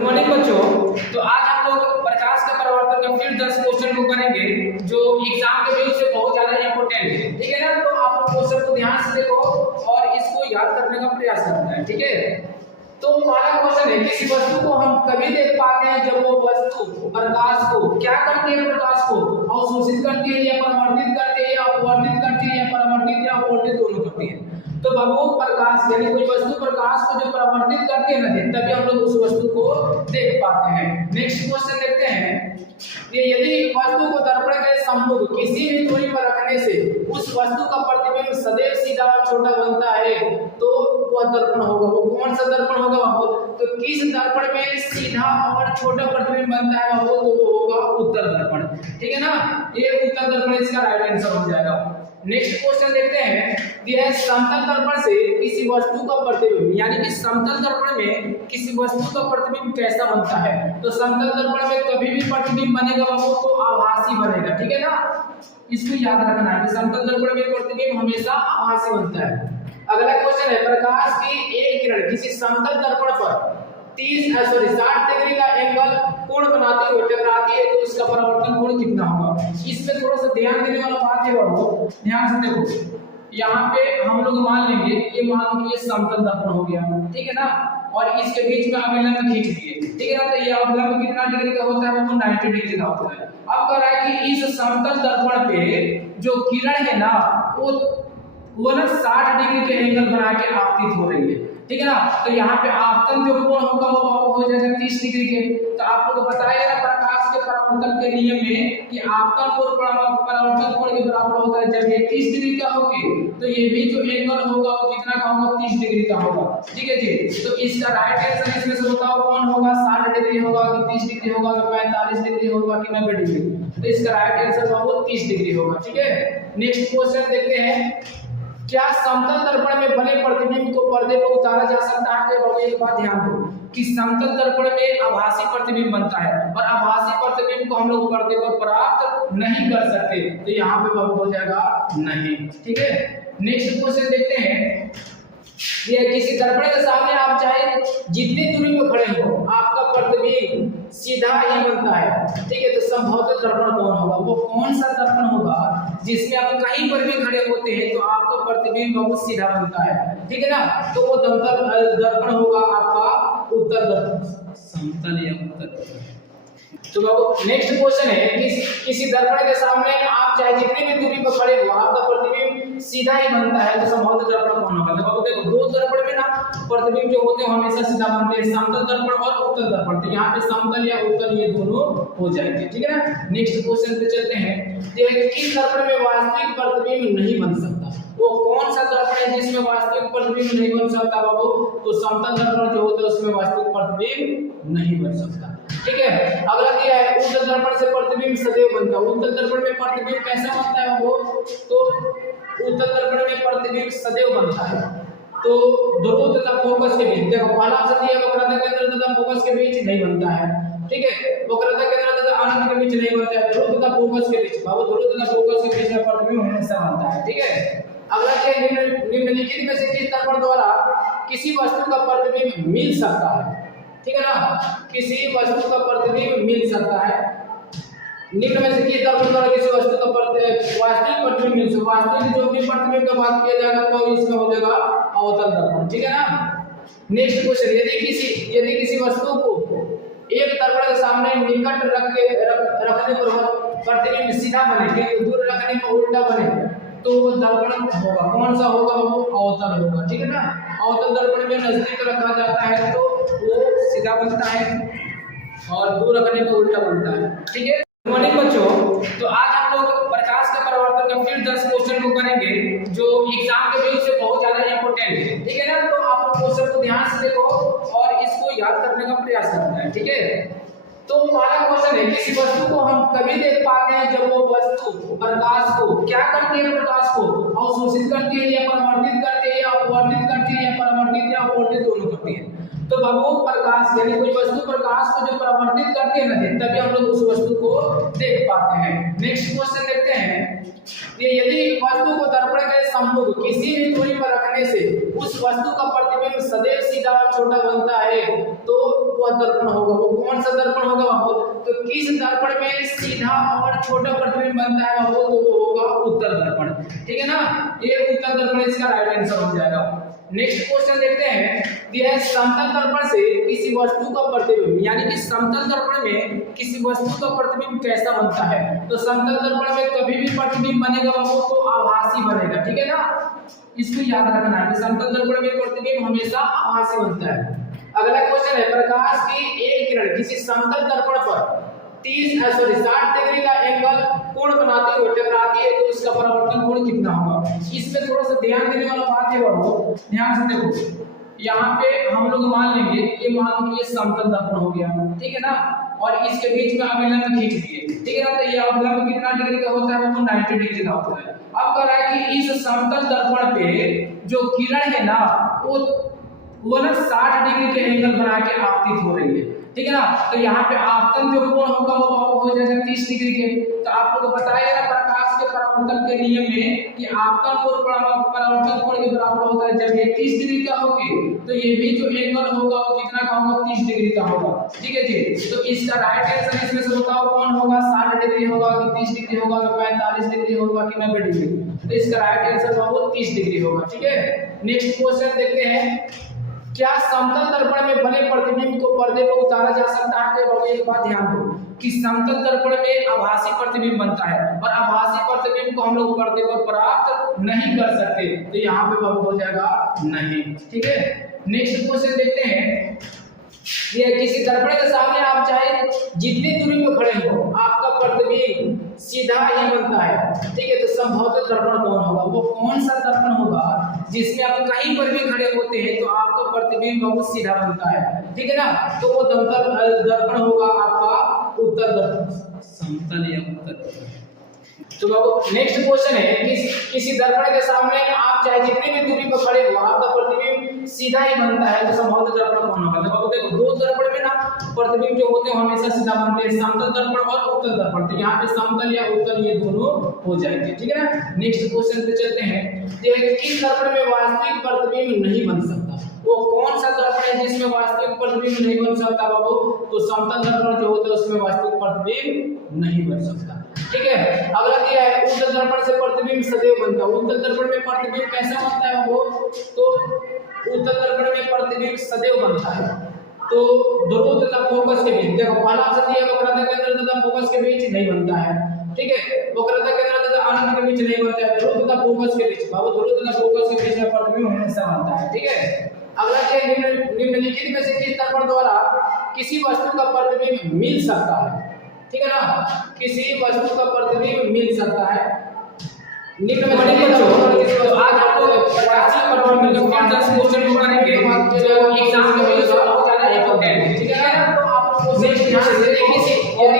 Morning बच्चों, तो आज हम लोग प्रकाश के परावर्तन का फिर 10 क्वेश्चन को करेंगे जो एग्जाम के व्यू से बहुत ज्यादा इंपॉर्टेंट है। ठीक है ना, तो आप लोग क्वेश्चन को ध्यान से देखो और इसको याद करने का प्रयास करना है। ठीक है, तो पहला क्वेश्चन है, किसी वस्तु को हम तभी देख पाते हैं जब वो वस्तु प्रकाश को क्या करती है, प्रकाश को अवशोषित करती है या परावर्तित करती है या अपवर्तित करती है या परावर्तित या अपवर्तित दोनों करती है। तो बाबू प्रकाश यानी कोई वस्तु प्रकाश को जब परावर्तित करती है ना तभी हम लोग उस वस्तु को देख पाते हैं। नेक्स्ट क्वेश्चन देखते हैं, ये यदि वस्तु को दर्पण के सम्मुख किसी भी दूरी पर रखने से उस वस्तु का प्रतिबिंब सदैव सीधा और छोटा बनता है तो वह दर्पण होगा। वो कौन सा दर्पण होगा बाबू? तो किस दर्पण में सीधा और छोटा प्रतिबिंब बनता है बाबू? तो वो होगा उत्तर दर्पण। ठीक है ना, ये उत्तर दर्पण इसका राइट आंसर हो जाएगा। नेक्स्ट क्वेश्चन देखते हैं, यह समतल दर्पण से किसी वस्तु का प्रतिबिंब यानी कि समतल दर्पण में किसी वस्तु का प्रतिबिंब कैसा बनता है? तो समतल दर्पण में कभी भी प्रतिबिंब बनेगा बाबू तो आभासी बनेगा। ठीक है ना, इसको याद रखना है कि समतल दर्पण में प्रतिबिंब हमेशा आभासी बनता है। अगला क्वेश्चन है, प्रकाश की एक किरण किसी समतल दर्पण पर 60 डिग्री का एंगल कोण बनाते हुए टकराती है तो इसका परावर्तन कोण कितना होगा? इसमें थोड़ा सा ध्यान देने वाला बात है बाबू, ध्यान से देखो। यहाँ पे हम लोग मान लेंगे कि मान लो कि ये समतल दर्पण हो गया, ठीक है ना, और इसके बीच में अभिलंब खींच दिए, ठीक है ना, तो ये अभिलंब कितना डिग्री का होता है? वो 90 डिग्री का होता है। अब कह रहा है कि इस समतल दर्पण पे जो किरण है ना वो ना 60 डिग्री के एंगल बना के आपतित हो रही है। ठीक है ना, तो यहाँ पे आपतन जो कोण होगा वो हो जाएगा 30 डिग्री के। तो आप लोग को बताया ना प्रकाश के परावर्तन के नियम में कि आपतन कोण परावर्तन कोण के बराबर होता है। जब ये 30 डिग्री का होगी तो ये भी जो एंगल होगा वो कितना का होगा? 30 डिग्री का होगा। ठीक है जी, तो इसका राइट आंसर इसमें से बताओ कौन होगा? 60 डिग्री होगा कि 30 डिग्री होगा कि 45 डिग्री होगा कि 90 डिग्री? तो इसका राइट आंसर बाबू 30 डिग्री होगा। ठीक है, नेक्स्ट क्वेश्चन देखते हैं, क्या समतल दर्पण में बने प्रतिबिंब को पर्दे पर उतारा जा सकता है? तो एक बात ध्यान दो कि समतल दर्पण में आभासी प्रतिबिंब बनता है और आभासी प्रतिबिंब को हम लोग पर्दे पर प्राप्त नहीं कर सकते, तो यहाँ पे बाबू हो जाएगा नहीं। ठीक है, नेक्स्ट क्वेश्चन देखते हैं, ये किसी दर्पण के सामने आप चाहे जितनी दूरी पर खड़े हो आपका प्रतिबिंब सीधा ही बनता है। ठीक है, तो समभुज दर्पण कौन होगा? वो कौन सा दर्पण होगा जिसमें आप कहीं पर भी खड़े होते हैं तो आपका प्रतिबिंब बहुत सीधा बनता है? ठीक है ना, तो वो दर्पण होगा आपका उत्तर दर्पण, समतल या उत्तर। तो बाबू नेक्स्ट क्वेश्चन है, किसी दर्पण के सामने आप चाहे जितनी भी दूरी पर खड़े हो आपका प्रतिबिंब सीधा ही बनता है, तो समभुज दर्पण कौन होगा? तो बाबू देखो, दो दर्पण में ना प्रतिबिंब जो होते हैं हमेशा सीधा बनते हैं, समतल दर्पण और उत्तर दर्पण। तो यहाँ पे समतल या उत्तर ये दोनों हो जाएंगे। ठीक है ना, नेक्स्ट क्वेश्चन पे चलते हैं, किस दर्पण में वास्तविक प्रतिबिंब नहीं बन सकता? वो कौन सा दर्पण है जिसमें वास्तविक प्रतिबिंब नहीं बन सकता बाबू? तो समतल दर्पण जो होता है उसमें वास्तविक प्रतिबिंब नहीं बन सकता। ठीक है, अगला क्या है, उत्तल दर्पण से प्रतिबिंब सदैव बनता है। उत्तल दर्पण में प्रतिबिंब कैसा बनता है वो? तो उत्तल दर्पण में प्रतिबिंब सदैव बनता है। तो ध्रुव तथा फोकस के बीच, देखो पहला ऑप्शन दिया वक्रता केंद्र तथा फोकस के बीच नहीं बनता है। ठीक है, वक्रता केंद्र तथा अनंत के बीच नहीं बनता है, ध्रुव तथा फोकस के बीच, बाबू ध्रुव तथा फोकस के बीच में प्रतिबिंब हमेशा बनता है। ठीक है, अगला क्या, निम्नलिखित में से किस दर्पण द्वारा किसी वस्तु का प्रतिबिंब मिल सकता है? ठीक है ना, किसी वस्तु का प्रतिबिंब मिल सकता है। निम्न में से किस दर्पण द्वारा किसी वस्तु का वास्तविक प्रतिबिंब मिल सकता है? वास्तविक जो भी प्रतिबिंब का बात किया जाएगा तो इसका हो जाएगा अवतल दर्पण। ठीक है ना, नेक्स्ट क्वेश्चन, यदि किसी वस्तु को एक दर्पण के सामने निकट रखने पर प्रतिबिंब सीधा बने, दूर रखने पर उल्टा बने तो वो दर्पण होगा कौन सा होगा? वो अवतल होगा। ठीक है ना, अवतल दर्पण में नजदीक रखा जाता है तो वो सीधा बनता है और दूर रखने पर उल्टा बनता है। ठीक है, मॉर्निंग बच्चों, तो आज हम लोग प्रकाश के परावर्तन का फिर 10 क्वेश्चन को करेंगे जो एग्जाम के व्यू से बहुत ज्यादा इंपॉर्टेंट है। ठीक है ना, तो आप लोग क्वेश्चन को ध्यान से देखो और इसको याद करने का प्रयास करना है। ठीक है, तो पहला क्वेश्चन है, किसी वस्तु को हम तभी देख पाते हैं जब वो वस्तु प्रकाश को क्या करती है? प्रकाश को अवशोषित करती है या परावर्तित करती है या अपवर्तित करती है या परावर्तित या अपवर्तित दोनों करती है। तो बाबू प्रकाश यानी कोई वस्तु प्रकाश को जब परावर्तित करती है ना तभी हम लोग उस वस्तु को देख पाते हैं। नेक्स्ट क्वेश्चन देखते हैं, ये यदि वस्तु को दर्पण के सम्मुख किसी भी दूरी पर रखने से उस वस्तु का प्रतिबिंब सदैव सीधा और छोटा बनता है तो वह दर्पण होगा। वो कौन सा दर्पण होगा बाबू? तो किस दर्पण में सीधा और छोटा प्रतिबिंब बनता है बाबू? तो वो होगा उत्तल दर्पण। ठीक है ना, ये उत्तल दर्पण इसका राइट आंसर हो जाएगा। नेक्स्ट क्वेश्चन देखते हैं, यह समतल दर्पण से किसी वस्तु का प्रतिबिंब, यानी कि समतल दर्पण में किसी वस्तु का प्रतिबिंब कैसा बनता है? तो समतल दर्पण में कभी भी प्रतिबिंब बनेगा बाबू तो आभासी बनेगा। ठीक है ना, इसको याद रखना है कि समतल दर्पण में प्रतिबिंब हमेशा आभासी बनता है। अगला क्वेश्चन है, प्रकाश की एक किरण किसी समतल दर्पण पर 60 डिग्री का एंगल कोण बनाते हुए टकराती है तो इसका परावर्तन कोण कितना होगा? इसमें थोड़ा सा ध्यान देने वाला बात है बाबू, ध्यान से देखो। यहाँ पे हम लोग मान लेंगे, ये मान लो कि ये समतल दर्पण हो गया, ठीक है ना, और इसके बीच में अभिलंब खींच दिए, ठीक है ना, तो ये अभिलंब कितना डिग्री का होता है? वो 90 डिग्री का होता है। अब कह रहा है कि इस समतल दर्पण पे जो किरण है ना वो ना 60 डिग्री के एंगल बना के आपतित हो रही है, ठीक है ना, तो यहाँ पे आपतन जो कोण होगा वो हो जाएगा 30 डिग्री के। तो आप लोग बताइए ना प्रकाश के परावर्तन के नियम में कि आपतन कोण परावर्तन कोण के बराबर होता है। जब ये 30 डिग्री का होगी तो ये भी जो एंगल होगा वो कितना का होगा? 30 डिग्री का होगा। ठीक है जी, तो इसका राइट आंसर इसमें से बताओ कौन होगा? 60 डिग्री होगा कि 30 डिग्री होगा कि 45 डिग्री होगा कि 90 डिग्री? तो इसका राइट आंसर होगा 30 डिग्री होगा। ठीक है, नेक्स्ट क्वेश्चन देखते हैं, क्या समतल दर्पण में बने प्रतिबिंब को पर्दे पर उतारा जा सकता है? तो एक बात ध्यान दो कि समतल दर्पण में आभासी प्रतिबिंब बनता है और आभासी प्रतिबिंब को हम लोग पर्दे पर प्राप्त नहीं कर सकते, तो यहाँ पे बाबू हो जाएगा नहीं। ठीक है, नेक्स्ट क्वेश्चन देखते हैं, ये किसी दर्पण के सामने आप चाहे जितनी दूरी में खड़े हो आपका प्रतिबिंब सीधा ही बनता है। ठीक है, तो संभवतः दर्पण कौन होगा? वो कौन सा दर्पण होगा जिसमें आप कहीं पर भी खड़े होते हैं तो आपका प्रतिबिंब बहुत सीधा बनता है? ठीक है ना, तो वो दर्पण होगा आपका उत्तल दर्पण, समतल या उत्तल। तो बाबू नेक्स्ट क्वेश्चन है कि किसी दर्पण के सामने आप चाहे जितनी भी दूरी पर खड़े हो आपका प्रतिबिंब सीधा ही बनता है, तो संभवतः दर्पण कौन होगा? तो बाबू देखो, दो दर्पण में ना प्रतिबिंब जो होते हैं हमेशा सीधा बनते हैं, समतल दर्पण और उत्तल दर्पण। तो यहाँ पे समतल या उत्तल ये दोनों हो जाएंगे। ठीक है ना, नेक्स्ट क्वेश्चन पे चलते हैं, किस दर्पण में वास्तविक प्रतिबिंब नहीं बन सकता? वो कौन सा दर्पण है जिसमें वास्तविक प्रतिबिंब नहीं बन सकता बाबू? तो समतल दर्पण जो होता है उसमें वास्तविक प्रतिबिंब नहीं बन सकता। ठीक है, अगला क्या है, उत्तल दर्पण से प्रतिबिंब सदैव बनता है। उत्तल दर्पण में प्रतिबिंब कैसा बनता है वो? तो उत्तल दर्पण में प्रतिबिंब सदैव बनता है। तो ध्रुव तथा फोकस के बीच, देखो पहला ऑप्शन दिया वक्रता केंद्र तथा फोकस के बीच नहीं बनता है। ठीक है, वक्रता केंद्र तथा अनंत के बीच नहीं बनता है, ध्रुव तथा फोकस के बीच, बाबू ध्रुव तथा फोकस के बीच में प्रतिबिंब हमेशा बनता है। ठीक है, अगला क्या, निम्नलिखित में से किस दर्पण द्वारा किसी वस्तु का प्रतिबिंब मिल सकता है? ठीक है ना, किसी वस्तु का प्रतिबिंब मिल सकता है। निम्न में तो आज आपको प्रकाश के परावर्तन के 10 क्वेश्चन को करेंगे जो एग्जाम में यूज बहुत ज्यादा इंपॉर्टेंट है। ठीक है ना, तो आप नेक्स्ट ध्यान से देखिए,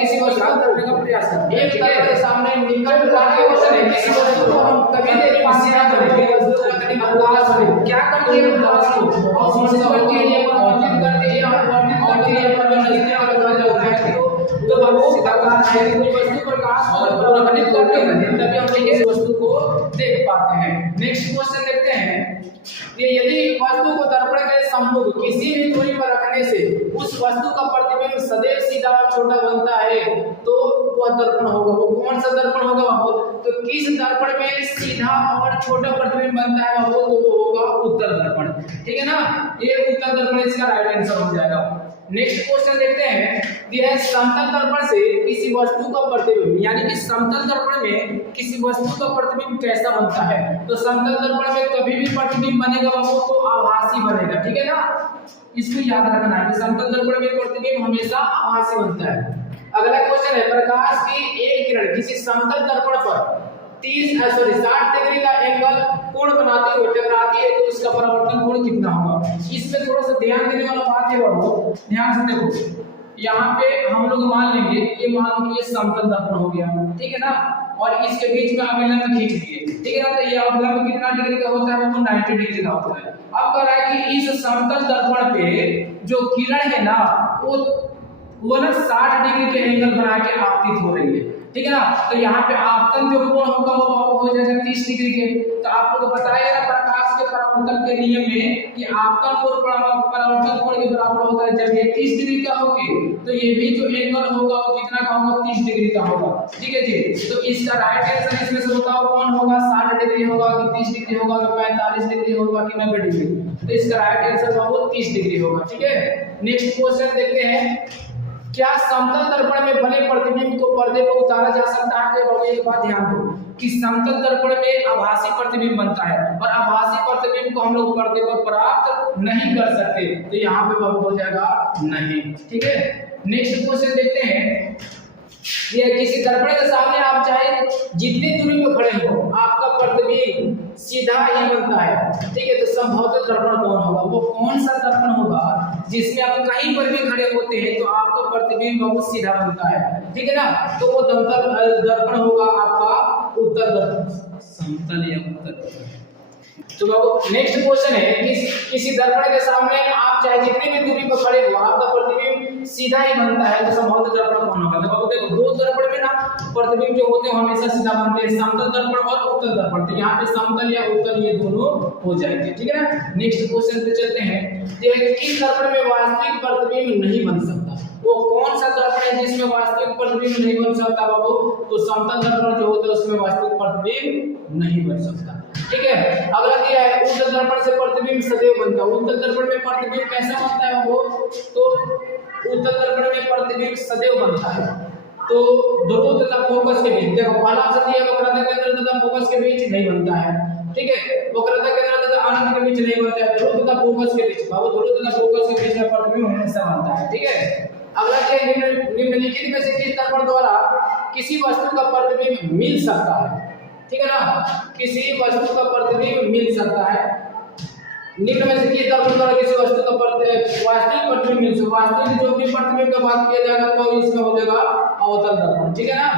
किसी वस्तु को करने का प्रयास करें। एक दर्पण के सामने निकट प्रकार के क्वेश्चन है, किसी वस्तु को हम कभी देख पास ना करें, वस्तु का कभी प्रकाश करें, क्या करते हैं प्रकाश को और समझ करते हैं, ये परिवर्तित करते हैं और परिवर्तित करते हैं, परिवर्तित करते हैं। तो बाबू सीधा कहा है कि कोई वस्तु प्रकाश को प्रभावित करते हैं तभी हम इस वस्तु को देख पाते हैं। नेक्स्ट क्वेश्चन देखते हैं, ये यदि वस्तु को दर्पण के सम्मुख किसी भी दूरी पर रखने से उस वस्तु का प्रतिबिंब सदैव सीधा और छोटा बनता है तो वह दर्पण होगा। वो कौन सा दर्पण होगा बाबू? तो किस दर्पण में सीधा और छोटा प्रतिबिंब बनता है बाबू? तो वो होगा उत्तल दर्पण। ठीक है ना, ये उत्तल दर्पण इसका राइट आंसर हो जाएगा। नेक्स्ट क्वेश्चन देखते हैं, यह समतल दर्पण से किसी वस्तु का प्रतिबिंब, यानी कि समतल दर्पण में किसी वस्तु का प्रतिबिंब कैसा बनता है? तो समतल दर्पण में कभी भी प्रतिबिंब बनेगा बाबू तो आभासी बनेगा। ठीक है ना, इसको याद रखना है कि समतल दर्पण में प्रतिबिंब हमेशा आभासी बनता है। अगला क्वेश्चन है, प्रकाश की एक किरण किसी समतल दर्पण पर 60 डिग्री का एंगल कोण बनाते हुए टकराती है तो इसका परावर्तन कोण कितना होगा? इसमें थोड़ा सा ध्यान देने वाला बात है बाबू, ध्यान से देखो। यहाँ पे हम लोग मान लेंगे, ये मान लो कि ये समतल दर्पण हो गया, ठीक है ना, और इसके बीच में अभिलंब खींच दिए, ठीक है ना, तो ये अभिलंब कितना डिग्री का होता है? वो 90 डिग्री का होता है। अब कह रहा है कि इस समतल दर्पण पे जो किरण है ना वो वो ना 60 डिग्री के एंगल बना के आपतित हो रही है, ठीक है ना। तो यहाँ पे आपतन जो कोण होगा वो हो जाएगा 30 डिग्री के। तो आप लोग को बताया ना प्रकाश के परावर्तन के नियम में कि आपतन कोण परावर्तन कोण के बराबर होता है जब ये 30 डिग्री का होगी, तो ये भी जो एंगल होगा वो कितना का होगा, 30 डिग्री का होगा, ठीक है जी। तो इसका राइट आंसर इसमें से बताओ कौन होगा, 60 डिग्री होगा कि 30 डिग्री होगा कि 45 डिग्री होगा कि 90 डिग्री। तो इसका राइट आंसर होगा 30 डिग्री होगा, ठीक है। नेक्स्ट क्वेश्चन देखते हैं, क्या समतल दर्पण में बने प्रतिबिंब को पर्दे पर उतारा जा सकता है? तो एक बात ध्यान दो कि समतल दर्पण में आभासी प्रतिबिंब बनता है और आभासी प्रतिबिंब को हम लोग पर्दे पर प्राप्त नहीं कर सकते, तो यहाँ पे वो हो जाएगा नहीं, ठीक है। नेक्स्ट क्वेश्चन देखते हैं, ये किसी दर्पण के सामने आप चाहे जितनी दूरी पे खड़े हो आपका प्रतिबिंब सीधा ही बनता है, ठीक है। तो समभुज दर्पण कौन होगा, वो कौन सा दर्पण होगा जिसमें आप कहीं पर भी खड़े होते हैं तो आपका प्रतिबिंब बहुत सीधा बनता है, ठीक है ना। तो वो दर्पण होगा आपका उत्तर दर्पण, समतल या उत्तर। तो नेक्स्ट क्वेश्चन है कि किसी दर्पण के सामने आप चाहे जितनी भी दूरी पर खड़े हो आपका प्रतिबिंब सीधा ही बनता है, तो समभुज दर्पण कौन होगा। तो देखो दो दर्पण में ना प्रतिबिंब जो होते हैं हमेशा सीधा बनते हैं, समतल दर्पण और उत्तल दर्पण। तो यहाँ पे समतल या उत्तल ये दोनों हो जाएंगे, ठीक है ना। नेक्स्ट क्वेश्चन पे चलते हैं, किस दर्पण में वास्तविक प्रतिबिंब नहीं बन सकता, वो कौन सा दर्पण है जिसमें वास्तविक प्रतिबिंब नहीं बन सकता बाबू, तो समतल दर्पण जो होता है उसमें वास्तविक प्रतिबिंब नहीं बन सकता, ठीक है। अगला क्या है, उत्तल दर्पण से प्रतिबिंब सदैव बनता है। उत्तल दर्पण में प्रतिबिंब कैसा बनता है वो, तो उत्तल दर्पण में प्रतिबिंब सदैव बनता है। तो ध्रुव तथा फोकस के बीच, देखो पहला ऑप्शन दिया वक्रता केंद्र तथा फोकस के बीच नहीं बनता है, ठीक है। वक्रता केंद्र तथा अनंत के बीच नहीं बनता है, ध्रुव तथा फोकस के बीच, बाबू ध्रुव तथा फोकस के बीच में प्रतिबिंब हमेशा बनता है, ठीक है। अगला क्या, निम्नलिखित में से किस दर्पण द्वारा किसी वस्तु का प्रतिबिंब मिल सकता है, ठीक है ना। किसी वस्तु का प्रतिबिंब मिल सकता है, निम्न में से किस दर्पण द्वारा किसी वस्तु का वास्तविक प्रतिबिंब मिल सकता है। वास्तविक जो भी प्रतिबिंब का बात किया जाएगा तो इसमें हो जाएगा अवतल दर्पण, ठीक है ना।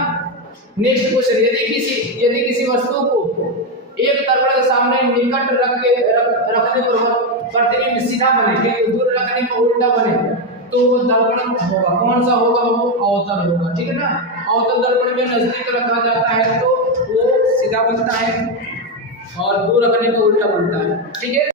नेक्स्ट क्वेश्चन, यदि किसी वस्तु को एक दर्पण के सामने निकट रखने पर प्रतिबिंब सीधा बने, दूर रखने पर उल्टा बने, तो वो दर्पण होगा कौन सा होगा, वो अवतल होगा, ठीक है ना। अवतल दर्पण में नजदीक रखा जाता है तो वो सीधा बनता है और दूर रखने पर उल्टा बनता है, ठीक है।